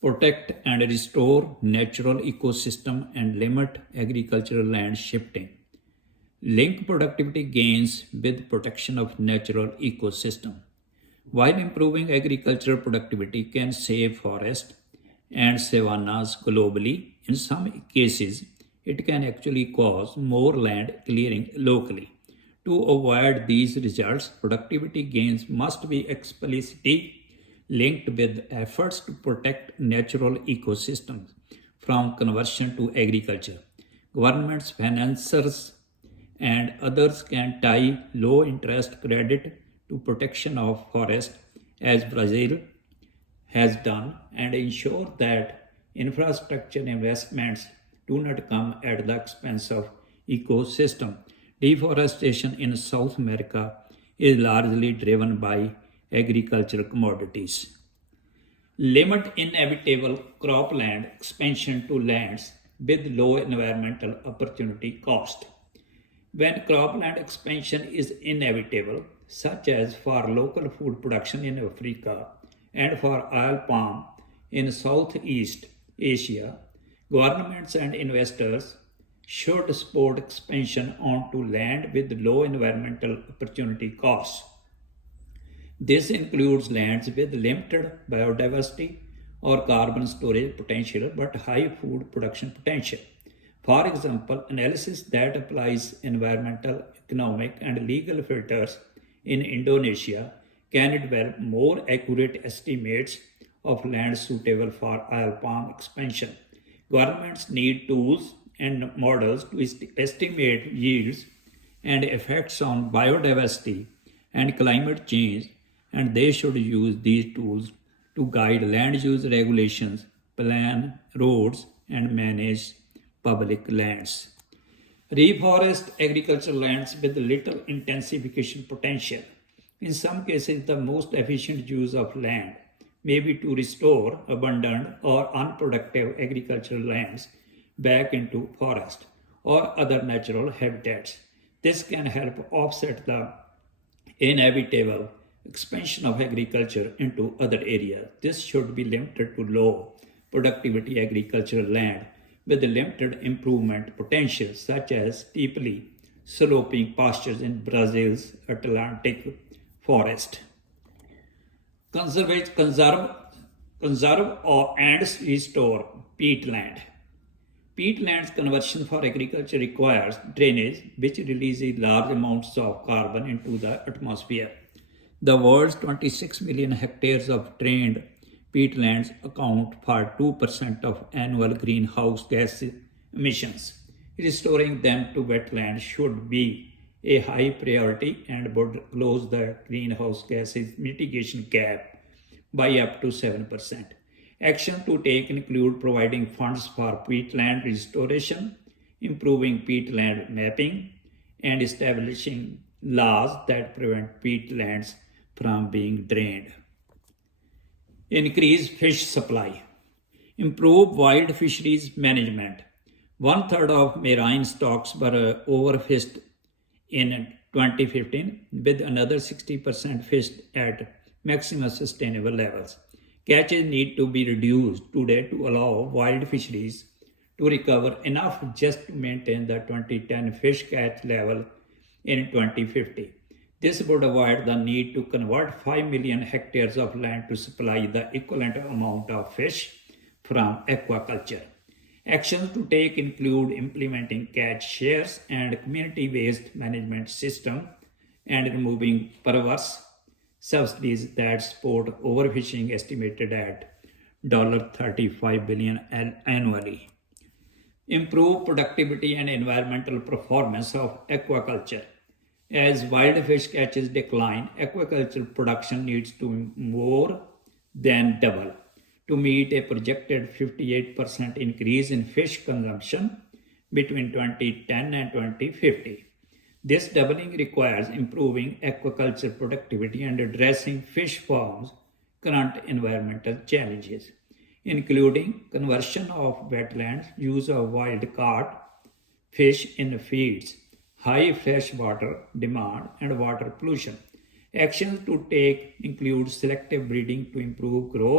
protect and restore natural ecosystem and limit agricultural land shifting. Link productivity gains with protection of natural ecosystem. While improving agricultural productivity can save forests and savannas globally, in some cases it can actually cause more land clearing locally. To avoid these results, productivity gains must be explicitly linked with efforts to protect natural ecosystems from conversion to agriculture. Governments, financiers, and others can tie low interest credit to protection of forest as Brazil has done and ensure that infrastructure investments do not come at the expense of ecosystem. Deforestation in South America is largely driven by agricultural commodities. Limit inevitable cropland expansion to lands with low environmental opportunity cost. When cropland expansion is inevitable, such as for local food production in Africa and for oil palm in Southeast Asia, governments and investors should support expansion onto land with low environmental opportunity costs. This includes lands with limited biodiversity or carbon storage potential but high food production potential. For example, analysis that applies environmental, economic, and legal filters in Indonesia can develop more accurate estimates of land suitable for oil palm expansion. Governments need tools and models to estimate yields and effects on biodiversity and climate change, and they should use these tools to guide land use regulations, plan roads, and manage public lands. Reforest agricultural lands with little intensification potential. In some cases, the most efficient use of land may be to restore abandoned or unproductive agricultural lands back into forest or other natural habitats. This can help offset the inevitable expansion of agriculture into other areas. This should be limited to low productivity agricultural land with limited improvement potential, such as steeply sloping pastures in Brazil's Atlantic forest. Conserve and restore peatland. Peatlands conversion for agriculture requires drainage, which releases large amounts of carbon into the atmosphere. The world's 26 million hectares of drained peatlands account for 2% of annual greenhouse gas emissions. Restoring them to wetlands should be a high priority and would close the greenhouse gases mitigation gap by up to 7%. Action to take include providing funds for peatland restoration, improving peatland mapping, and establishing laws that prevent peatlands from being drained. Increase fish supply. Improve wild fisheries management. 1/3 of marine stocks were overfished in 2015, with another 60% fished at maximum sustainable levels. Catches need to be reduced today to allow wild fisheries to recover enough just to maintain the 2010 fish catch level in 2050. This would avoid the need to convert 5 million hectares of land to supply the equivalent amount of fish from aquaculture. Actions to take include implementing catch shares and community-based management system and removing perverse subsidies that support overfishing, estimated at $35 billion annually. Improve productivity and environmental performance of aquaculture. As wild fish catches decline, aquaculture production needs to more than double to meet a projected 58% increase in fish consumption between 2010 and 2050. This doubling requires improving aquaculture productivity and addressing fish farms' current environmental challenges, including conversion of wetlands, use of wild-caught fish in feeds, high freshwater demand, and water pollution. Actions to take include selective breeding to improve growth